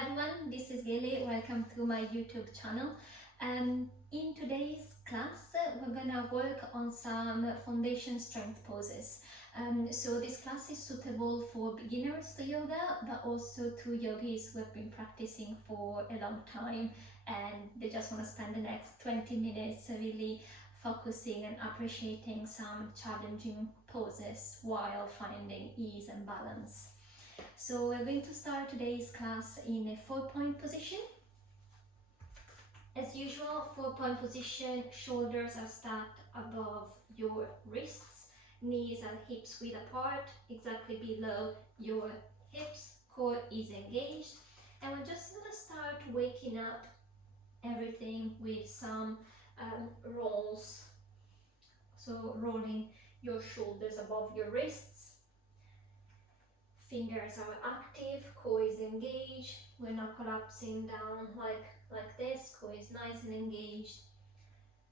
everyone, this is Gilly. Welcome to my YouTube channel. In today's class, we're gonna work on some foundation strength poses. So this class is suitable for beginners to yoga, but also to yogis who have been practicing for a long time and they just want to spend the next 20 minutes really focusing and appreciating some challenging poses while finding ease and balance. So we're going to start today's class in a 4-point position. As usual, 4-point position, shoulders are stacked above your wrists, knees and hips width apart, exactly below your hips, core is engaged. And we're just going to start waking up everything with some rolls. So rolling your shoulders above your wrists. Fingers are active, core is engaged. We're not collapsing down like this. Core is nice and engaged.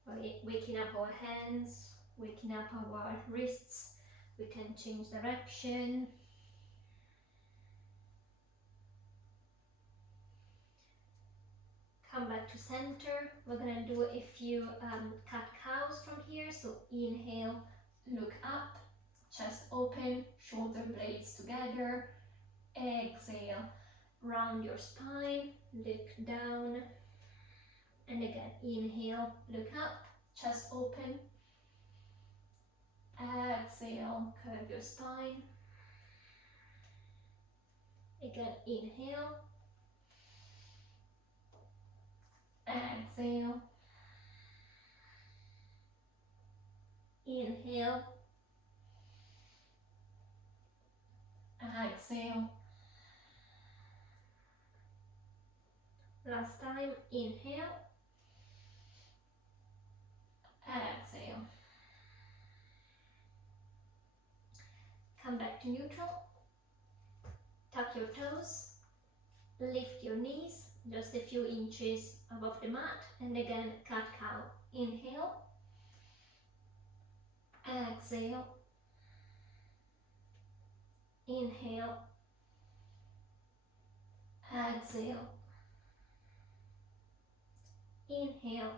Waking up our hands, waking up our wrists. We can change direction. Come back to center. We're gonna do a few cat-cows from here. So inhale, look up. Chest open, shoulder blades together. Exhale, round your spine, look down. And again, inhale, look up, chest open. Exhale, curve your spine. Again, inhale. Exhale. Inhale. Exhale. Last time, inhale. Exhale. Come back to neutral. Tuck your toes. Lift your knees just a few inches above the mat. And again, cat-cow. Inhale. Exhale. Inhale. Exhale. Inhale.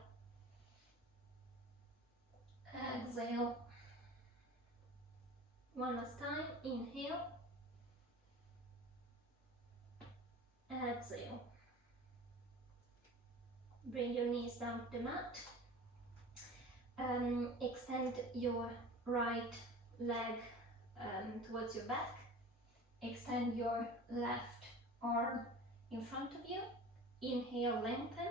Exhale. One last time. Inhale. Exhale. Bring your knees down to the mat. Extend your right leg towards your back. Extend your left arm in front of you. Inhale, lengthen.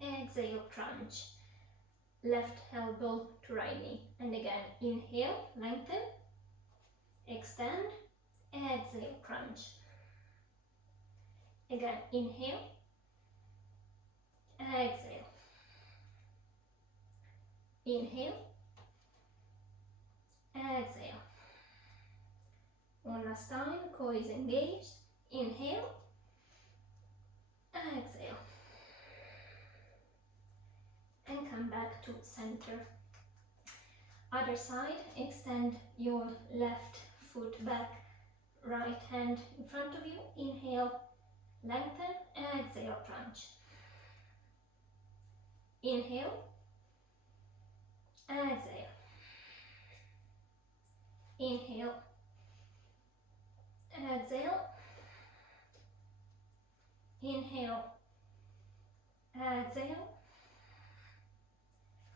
Exhale, crunch. Left elbow to right knee. And again, inhale, lengthen. Extend. Exhale, crunch. Again, inhale. Exhale. Inhale. Exhale. One last time, core is engaged. Inhale. Exhale. And come back to center. Other side, extend your left foot back, right hand in front of you. Inhale, lengthen. Exhale, crunch. Inhale. Exhale. Inhale. Exhale. Inhale. Exhale.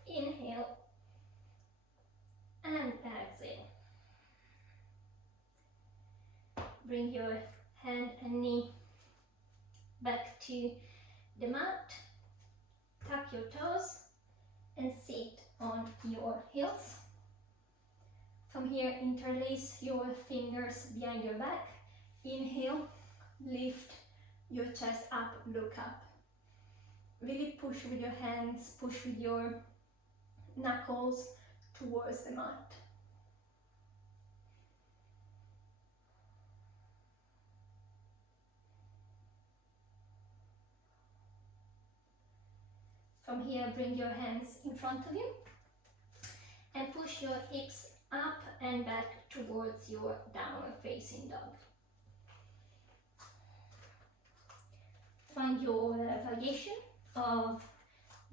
Inhale. And exhale. Bring your hand and knee back to the mat. Tuck your toes and sit on your heels. From here, interlace your fingers behind your back. Inhale, lift your chest up, look up. Really push with your hands, push with your knuckles towards the mat. From here, bring your hands in front of you and push your hips up and back towards your downward facing dog. variation of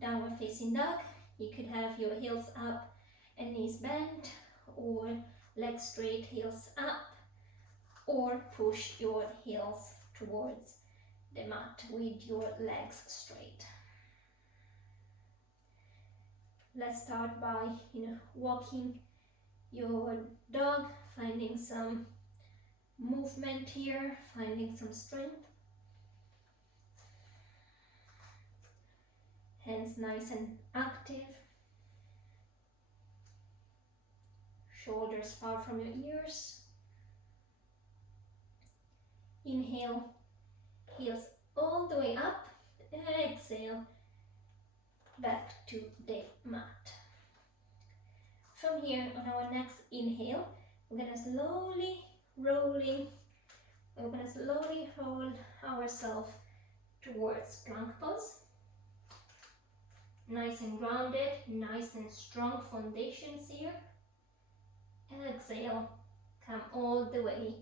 downward facing dog. You could have your heels up and knees bent, or legs straight, heels up, or push your heels towards the mat with your legs straight. Let's start by walking your dog, finding some movement here, finding some strength. Hands nice and active. Shoulders far from your ears. Inhale, heels all the way up. Exhale, back to the mat. From here, on our next inhale, we're gonna slowly roll ourselves towards plank pose. Nice and grounded, nice and strong foundations here. Exhale, come all the way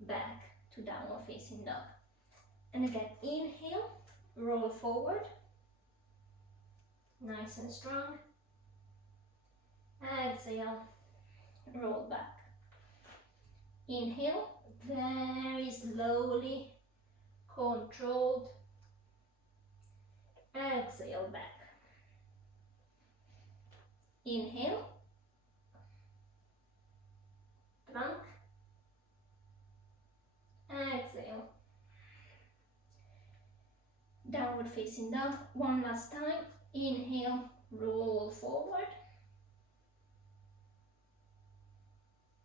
back to downward facing dog. And again, inhale, roll forward, nice and strong. Exhale, roll back. Inhale, very slowly, controlled. Exhale, back. Inhale, plank. Exhale, downward facing dog. One last time. Inhale, roll forward.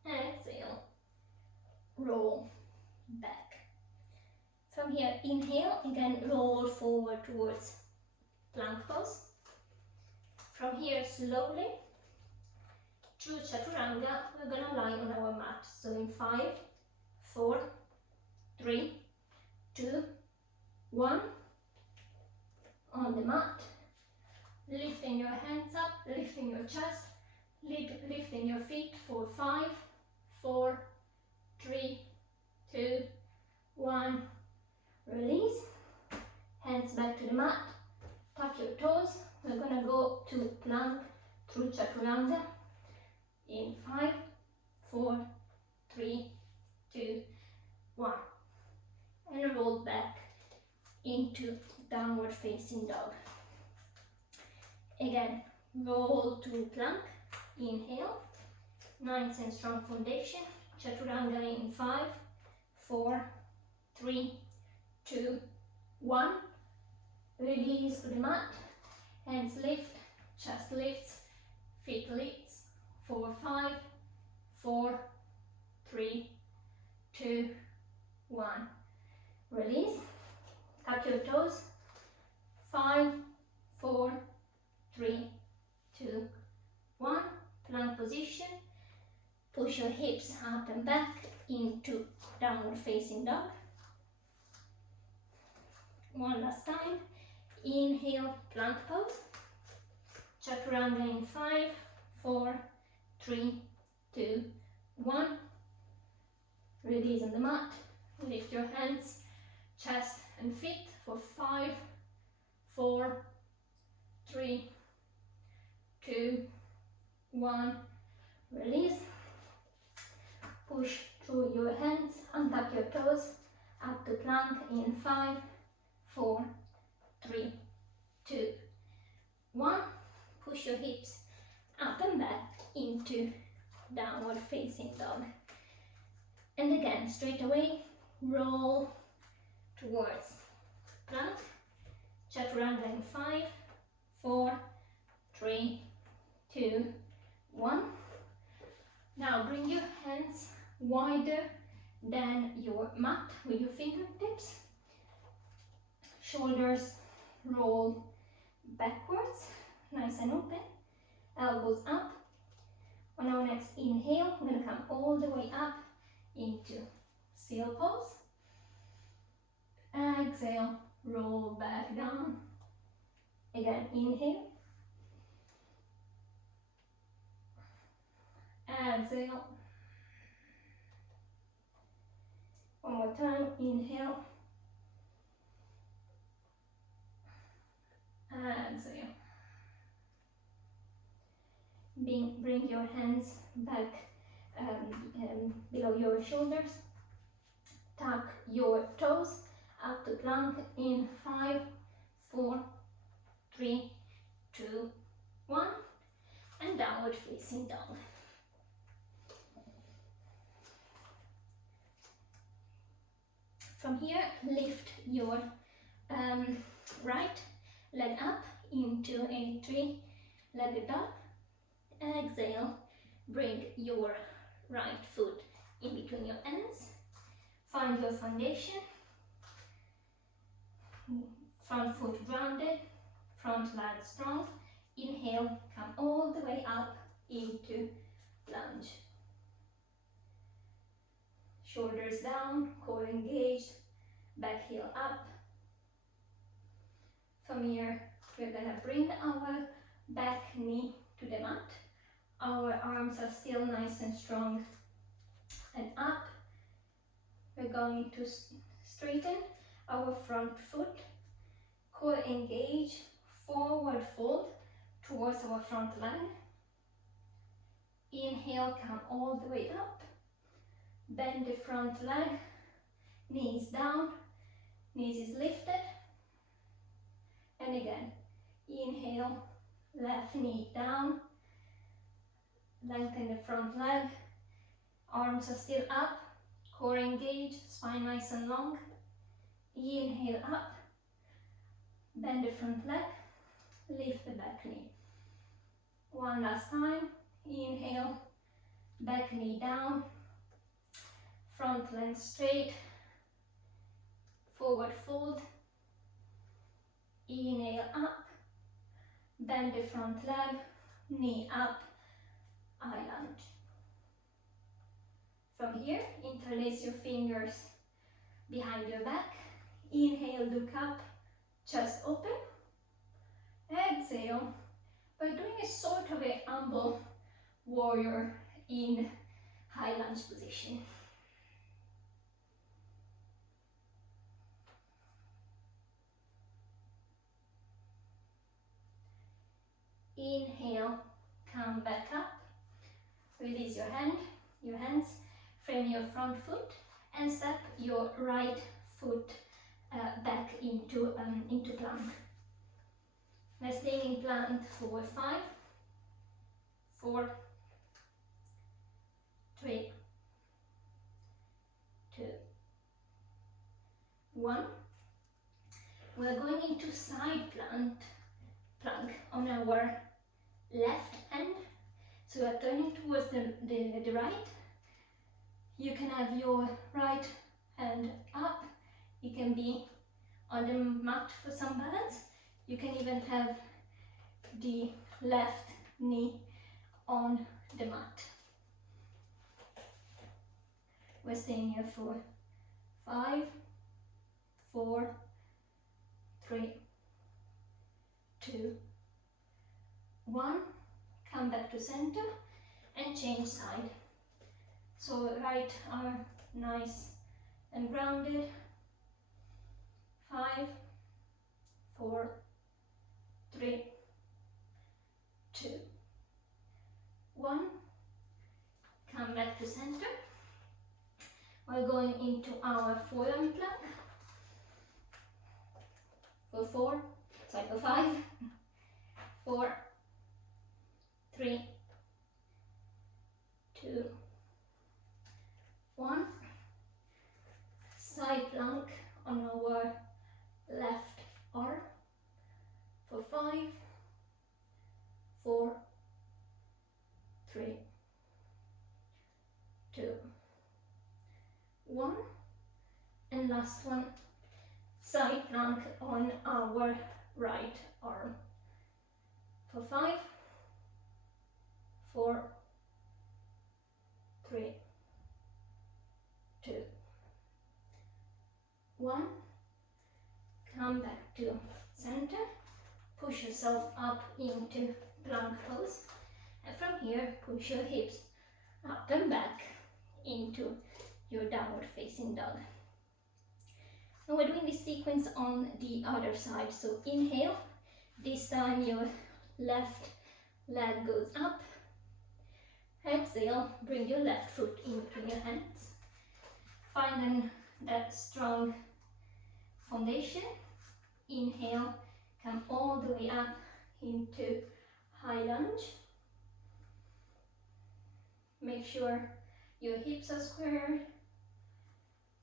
Exhale, roll back. From here, inhale, again roll forward towards plank pose. From here, slowly, through chaturanga, we're gonna lie on our mat. So in 5, 4, 3, 2, 1, on the mat, lifting your hands up, lifting your chest, lifting your feet for 5, 4, 3, 2, 1, release, hands back to the mat, tap your toes. We're gonna go to plank through chaturanga in 5, 4, 3, 2, 1, and roll back into downward facing dog. Again, roll to plank, inhale, nice and strong foundation, chaturanga in 5, 4, 3, 2, 1, release to the mat, hands lift, chest lifts, feet lifts, 4, 5, 4, 3, 2, 1, release, tap your toes, 5, 4, 3, 2, 1, plank position, push your hips up and back into downward facing dog. One last time, inhale, plank pose, chaturanga in 5, 4, 3, 2, 1, release on the mat, lift your hands, chest and feet for 5, 4, 3, 2, 1, release, push through your hands, untap your toes, up to plank in 5, 4, 3, 2, 1, push your hips up and back into downward facing dog. And again, straight away, roll towards plank, chaturanga in 5, 4, 3, 2, 1. Now bring your hands wider than your mat with your fingertips. Shoulders roll backwards, nice and open. Elbows up. On our next inhale, we're going to come all the way up into seal pose. Exhale, roll back down. Again, inhale. Exhale. One more time, inhale. bring your hands back below your shoulders. Tuck your toes up to plank in 5, 4, 3, 2, 1, and downward facing dog. From here, lift your right leg up into a 3-legged dog. Exhale, bring your right foot in between your hands. Find your foundation. Front foot grounded, front leg strong. Inhale, come all the way up into lunge. Shoulders down, core engaged, back heel up. From here, we're gonna bring our back knee to the mat. Our arms are still nice and strong and up. We're going to straighten our front foot, core engage, forward fold towards our front leg. Inhale, come all the way up. Bend the front leg, knees down, knees is lifted. And again, inhale, left knee down, lengthen the front leg, arms are still up, core engaged, spine nice and long. Inhale up, bend the front leg, lift the back knee. One last time, inhale, back knee down, front leg straight, forward fold. Inhale up, bend the front leg, knee up, eye lunge. From here, interlace your fingers behind your back. Inhale, look up, chest open. Exhale, we're doing a sort of a humble warrior in high lunge position. Inhale, come back up, release your hands, frame your front foot and step your right foot back into plank. We're staying in plank for 5, 4, 3, 2, 1. We're going into side plank on our left hand, so you are turning towards the right. You can have your right hand up, you can be on the mat for some balance, you can even have the left knee on the mat. We're staying here for 5, 4, 3, 2, 1. Come back to center and change side. So right arm nice and grounded. 5, 4, 3, 2, 1. Come back to center. We're going into our forearm plank for 5, 4, 3, 2, 1. Side plank on our left arm for 5, 4, 3, 2, 1. And last one, side plank on our right arm for 5, 4, 3, 2, 1. Come back to center, push yourself up into plank pose, and from here push your hips up and back into your downward facing dog. And we're doing this sequence on the other side. So inhale, this time your left leg goes up, Exhale, bring your left foot in between your hands. Find that strong foundation. Inhale, come all the way up into high lunge. Make sure your hips are squared,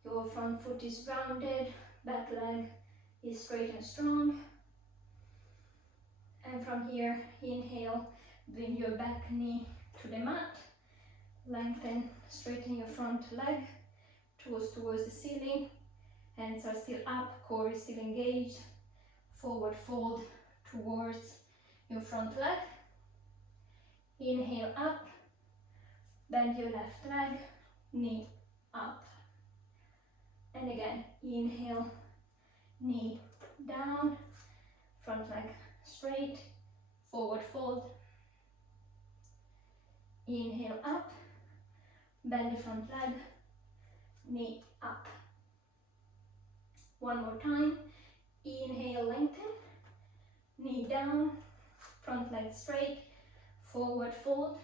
your front foot is rounded, back leg is straight and strong. And from here, inhale, bring your back knee to the mat. Lengthen, straighten your front leg, towards the ceiling. Hands are still up, core is still engaged. Forward fold towards your front leg. Inhale up, bend your left leg, knee up. And again, inhale, knee down, front leg straight, forward fold. Inhale up, bend the front leg, knee up. One more time. Inhale, lengthen, knee down, front leg straight, forward fold.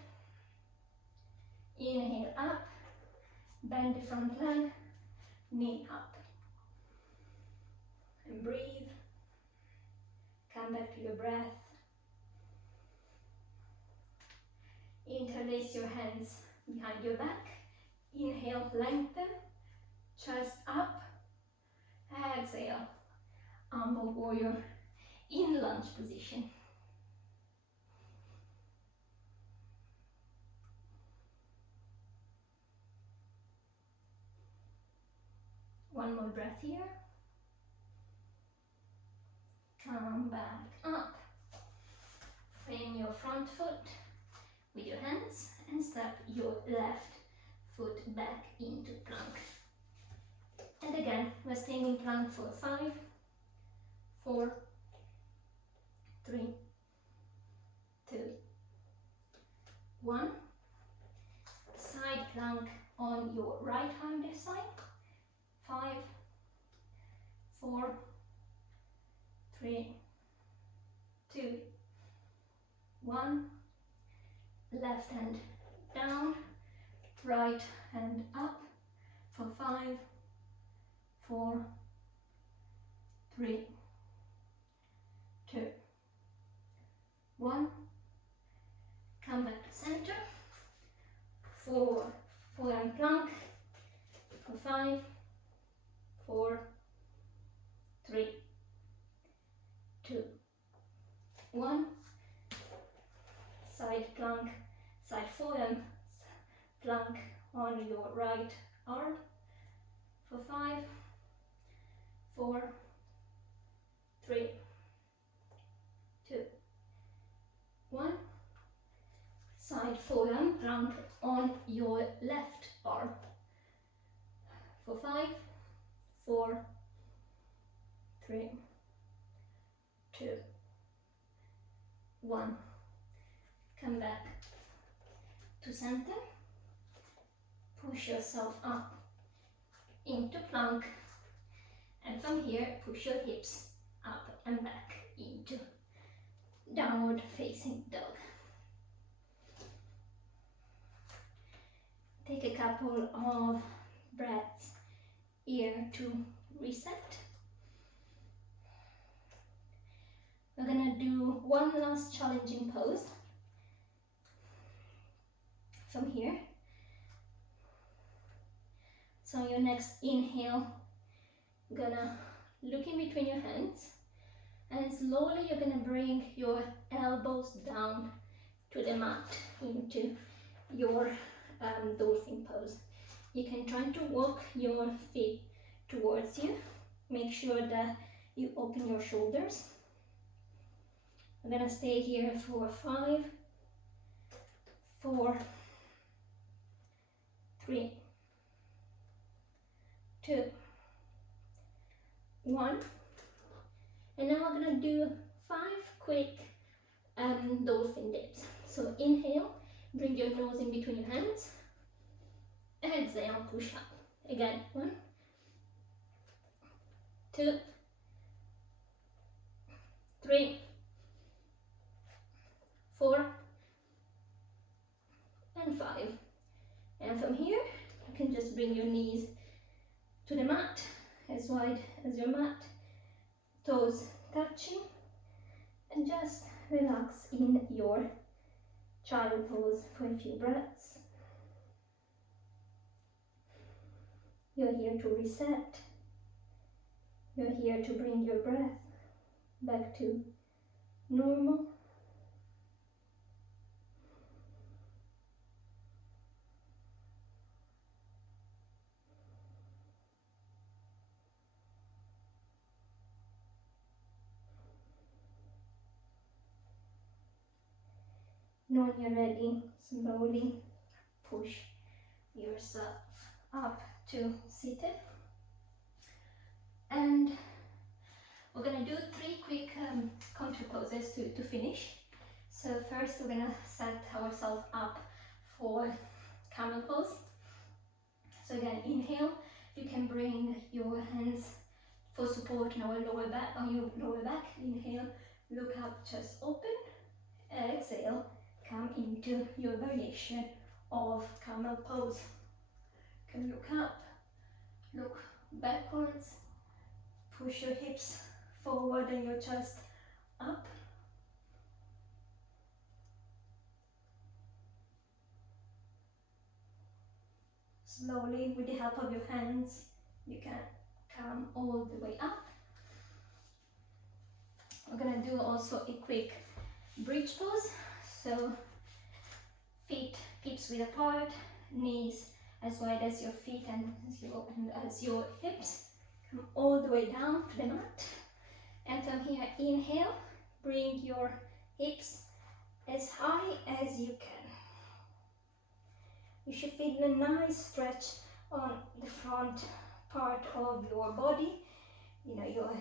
Inhale up, bend the front leg, knee up. And breathe. Come back to your breath. Interlace your hands behind your back. Inhale, lengthen, chest up. Exhale, humble warrior in lunge position. One more breath here. Come back up. Frame your front foot with your hands and step your left foot back into plank. And again, we're staying in plank for 5, 4, 3, 2, 1. Side plank on your right arm this side. 5, 4, 3, 2, 1. Left hand down, right hand up for 5, 4, 3, 2, 1. Come back to center. Forearm plank for 5, 4, 3, 2, 1. Side plank, side forearm plank on your right arm for 5, 4, 3, 2, 1. Side forearm plank on your left arm for 5, 4, 3, 2, 1. Come back to center. Push yourself up into plank, and from here push your hips up and back into downward facing dog. Take a couple of breaths here to reset. We're gonna do one last challenging pose from here. So your next inhale, gonna look in between your hands, and slowly you're gonna bring your elbows down to the mat into your dolphin pose. You can try to walk your feet towards you. Make sure that you open your shoulders. I'm gonna stay here for 5, 4, 3, 2, 1. And now I'm gonna do 5 quick dolphin dips. So inhale, bring your nose in between your hands. Exhale, push up. Again, 1, 2, 3, 4, and 5. And from here, you can just bring your knees to the mat, as wide as your mat, toes touching, and just relax in your child pose for a few breaths. You're here to reset. You're here to bring your breath back to normal. And when you're ready, slowly push yourself up to seated. And we're gonna do 3 quick contour poses to finish. So first we're gonna set ourselves up for camel pose. So again, inhale, you can bring your hands for support on our lower back, on your lower back. Inhale, look up, chest open. Exhale, come into your variation of camel pose. You can look up, look backwards, push your hips forward and your chest up. Slowly, with the help of your hands, you can come all the way up. We're gonna do also a quick bridge pose. So feet hips width apart, knees as wide as your feet and as your hips. Come all the way down to the mat. And from here, inhale, bring your hips as high as you can. You should feel a nice stretch on the front part of your body. You know,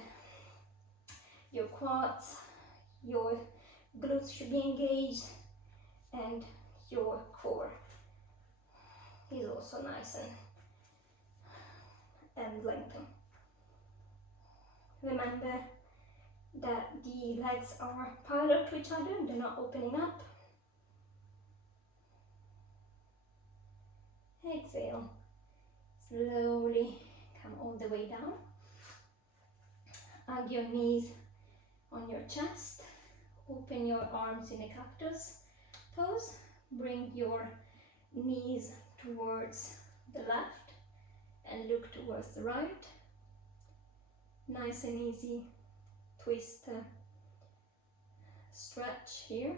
your quads, your glutes should be engaged, and your core is also nice and lengthened. Remember that the legs are parallel to each other, they're not opening up. Exhale, slowly come all the way down. Hug your knees on your chest, open your arms in a cactus pose, bring your knees towards the left and look towards the right. Nice and easy twist, stretch here.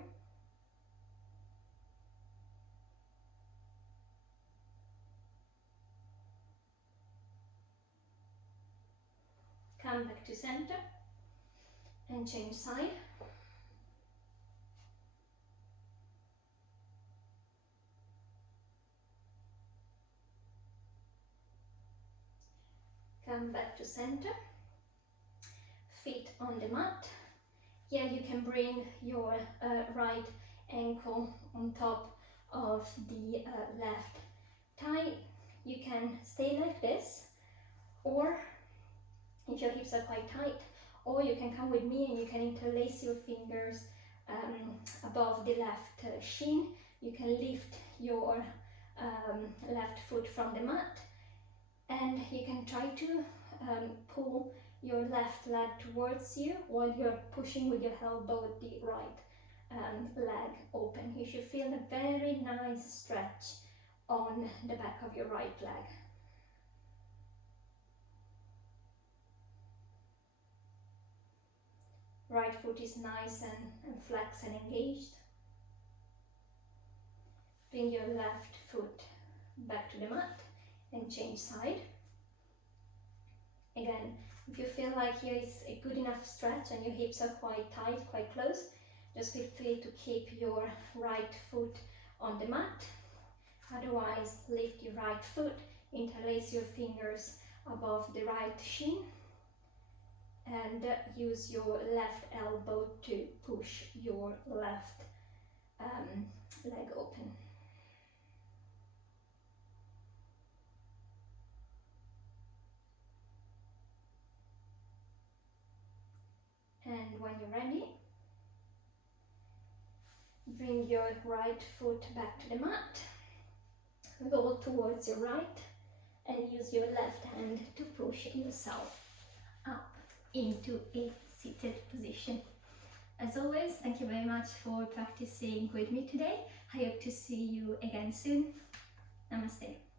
Come back to center and change side. Come back to center. Feet on the mat. Here you can bring your right ankle on top of the left thigh. You can stay like this, or if your hips are quite tight, or you can come with me and you can interlace your fingers above the left shin. You can lift your left foot from the mat, and you can try to pull your left leg towards you while you're pushing with your elbow the right leg open. You should feel a very nice stretch on the back of your right leg. Right foot is nice and flex and engaged. Bring your left foot back to the mat and change side. Again, if you feel like here is a good enough stretch and your hips are quite tight, quite close, just feel free to keep your right foot on the mat. Otherwise, lift your right foot, interlace your fingers above the right shin, and use your left elbow to push your left leg open. And when you're ready, Bring your right foot back to the mat. Go towards your right and use your left hand to push yourself up into a seated position. As always, thank you very much for practicing with me today. I hope to see you again soon. Namaste.